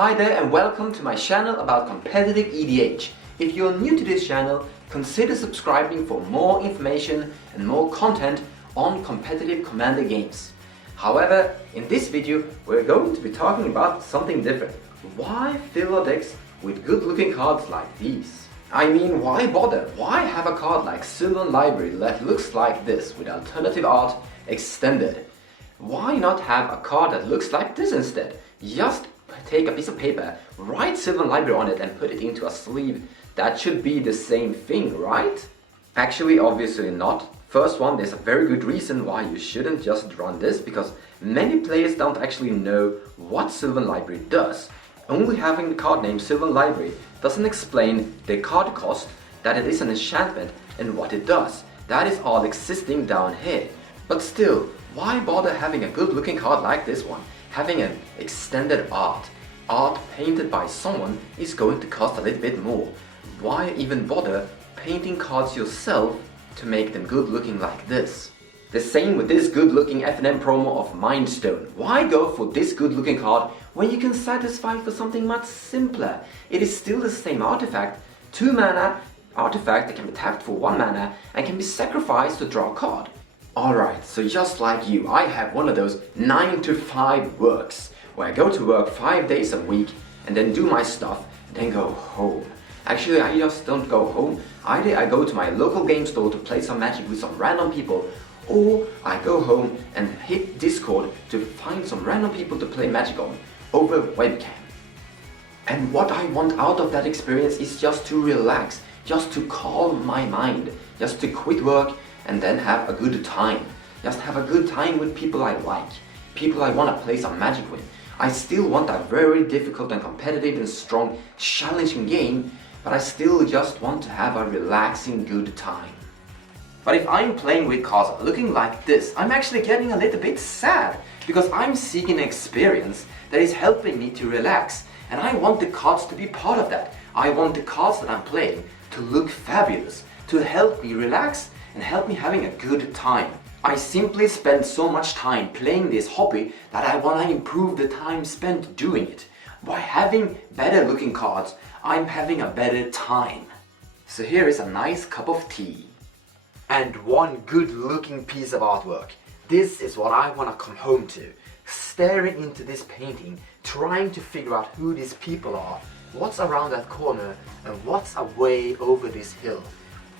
Hi there and welcome to my channel about competitive EDH. If you're new to this channel, consider subscribing for more information and more content on competitive Commander games. However, in this video we're going to be talking about something different. Why fill a decks with good looking cards like these? I mean, why bother? Why have a card like Sylvan Library that looks like this with alternative art extended? Why not have a card that looks like this instead? Just take a piece of paper, write Sylvan Library on it and put it into a sleeve. That should be the same thing, right? Actually, obviously not. First one, there's a very good reason why you shouldn't just run this, because many players don't actually know what Sylvan Library does. Only having the card name Sylvan Library doesn't explain the card cost, that it is an enchantment, and what it does. That is all existing down here. But still, why bother having a good looking card like this one? Having an extended art painted by someone is going to cost a little bit more. Why even bother painting cards yourself to make them good looking like this? The same with this good looking FNM promo of Mindstone. Why go for this good looking card when you can satisfy for something much simpler? It is still the same artifact, 2 mana artifact that can be tapped for 1 mana and can be sacrificed to draw a card. Alright, so just like you, I have one of those 9 to 5 works, where I go to work 5 days a week and then do my stuff and then go home. Actually, I just don't go home. Either I go to my local game store to play some Magic with some random people, or I go home and hit Discord to find some random people to play Magic on over webcam. And what I want out of that experience is just to relax, just to calm my mind, just to quit work and then have a good time. Just have a good time with people I like, people I want to play some Magic with. I still want a very difficult and competitive and strong, challenging game, but I still just want to have a relaxing good time. But if I'm playing with cards looking like this, I'm actually getting a little bit sad, because I'm seeking an experience that is helping me to relax, and I want the cards to be part of that. I want the cards that I'm playing to look fabulous, to help me relax and help me having a good time. I simply spend so much time playing this hobby that I want to improve the time spent doing it. By having better looking cards, I'm having a better time. So here is a nice cup of tea. And one good looking piece of artwork. This is what I want to come home to. Staring into this painting, trying to figure out who these people are, what's around that corner, and what's away over this hill.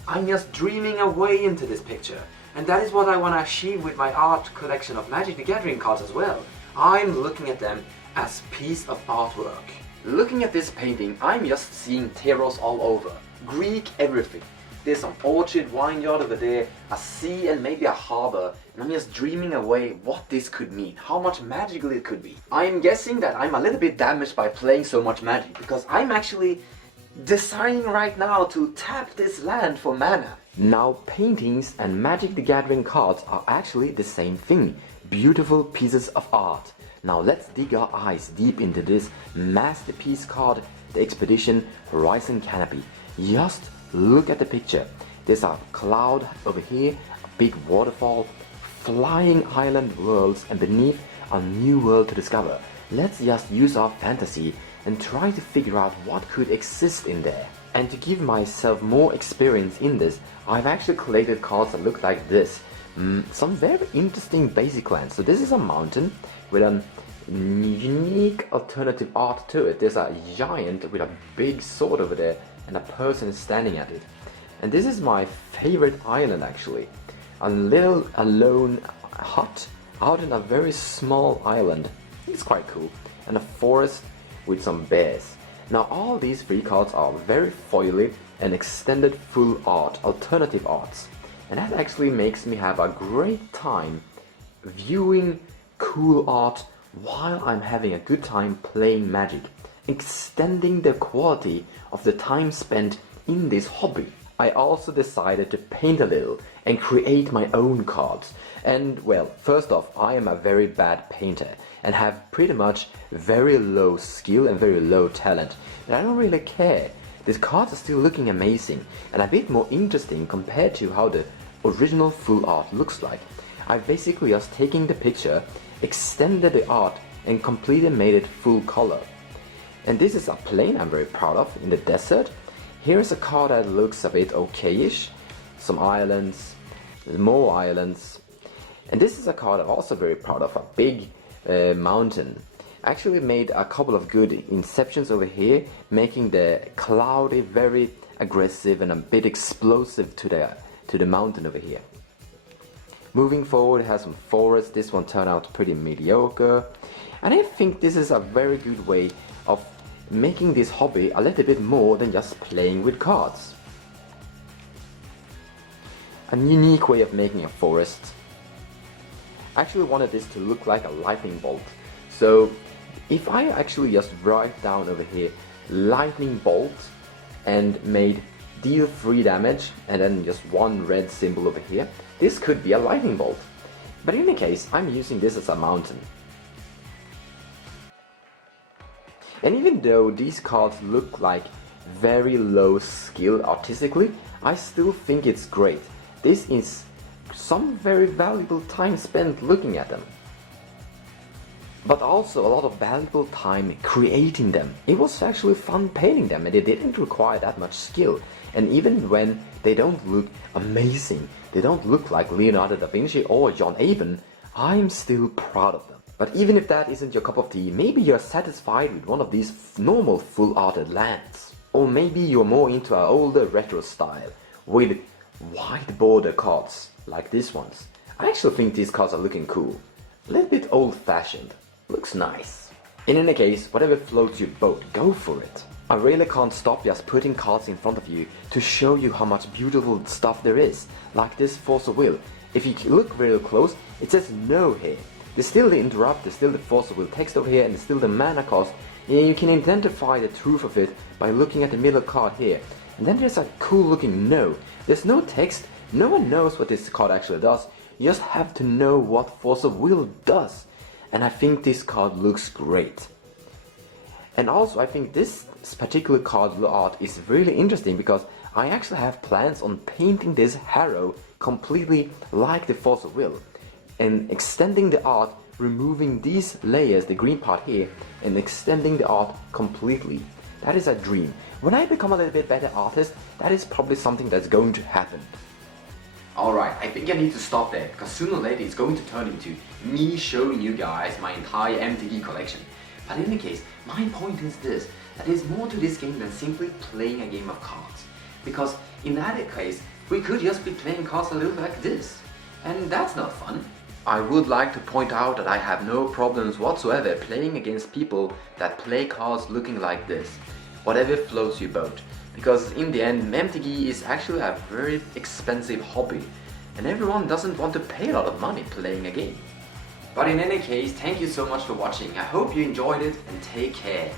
I'm just dreaming away into this picture, and that is what I want to achieve with my art collection of Magic the Gathering cards as well. I'm looking at them as piece of artwork. Looking at this painting, I'm just seeing terrace all over, Greek everything. There's some orchard, vineyard over there, a sea and maybe a harbor, and I'm just dreaming away what this could mean, how much magical it could be. I'm guessing that I'm a little bit damaged by playing so much Magic, because I'm actually deciding right now to tap this land for mana. Now, paintings and Magic the Gathering cards are actually the same thing. Beautiful pieces of art. Now let's dig our eyes deep into this masterpiece card, the Expedition Horizon Canopy. Just look at the picture. There's a cloud over here, a big waterfall, flying island worlds, and beneath a new world to discover. Let's just use our fantasy and try to figure out what could exist in there. And to give myself more experience in this, I've actually collected cards that look like this. Some very interesting basic lands. So this is a mountain with a unique alternative art to it. There's a giant with a big sword over there and a person is standing at it. And this is my favorite island actually. A little alone hut out in a very small island. It's quite cool. And a forest with some bears. Now all these 3 cards are very foily and extended full art, alternative arts. And that actually makes me have a great time viewing cool art while I'm having a good time playing Magic, extending the quality of the time spent in this hobby. I also decided to paint a little and create my own cards. And well, first off, I am a very bad painter and have pretty much very low skill and very low talent. And I don't really care. These cards are still looking amazing and a bit more interesting compared to how the original full art looks like. I've basically just taken the picture, extended the art and completely made it full color. And this is a plane I'm very proud of in the desert. Here is a card that looks a bit okayish. Some islands, more islands. And this is a card I'm also very proud of, a big mountain. I actually made a couple of good inceptions over here, making the cloudy very aggressive and a bit explosive to the mountain over here. Moving forward, it has some forest. This one turned out pretty mediocre. And I think this is a very good way of making this hobby a little bit more than just playing with cards. A unique way of making a forest. I actually wanted this to look like a lightning bolt. So if I actually just write down over here lightning bolt and made deal 3 damage and then just one red symbol over here, this could be a lightning bolt. But in any case, I'm using this as a mountain. And even though these cards look like very low skill artistically, I still think it's great. This is some very valuable time spent looking at them. But also a lot of valuable time creating them. It was actually fun painting them and it didn't require that much skill. And even when they don't look amazing, they don't look like Leonardo da Vinci or John Avon, I'm still proud of them. But even if that isn't your cup of tea, maybe you're satisfied with one of these normal full-arted lands. Or maybe you're more into an older retro style with wide border cards like these ones. I actually think these cards are looking cool. A little bit old-fashioned. Looks nice. In any case, whatever floats your boat, go for it. I really can't stop just putting cards in front of you to show you how much beautiful stuff there is, like this Force of Will. If you look real close, it says no here. There's still the interrupt, there's still the Force of Will text over here, and there's still the mana cost. And you can identify the truth of it by looking at the middle card here. And then there's a cool looking no. There's no text, no one knows what this card actually does. You just have to know what Force of Will does. And I think this card looks great. And also I think this particular card art is really interesting because I actually have plans on painting this Harrow completely like the Force of Will. And extending the art, removing these layers, the green part here, and extending the art completely. That is a dream. When I become a little bit better artist, that is probably something that's going to happen. Alright, I think I need to stop there, because sooner or later it's going to turn into me showing you guys my entire MTG collection. But in any case, my point is this, that there's more to this game than simply playing a game of cards. Because in that case, we could just be playing cards a little like this. And that's not fun. I would like to point out that I have no problems whatsoever playing against people that play cards looking like this. Whatever floats your boat. Because in the end, MTG is actually a very expensive hobby. And everyone doesn't want to pay a lot of money playing a game. But in any case, thank you so much for watching. I hope you enjoyed it and take care.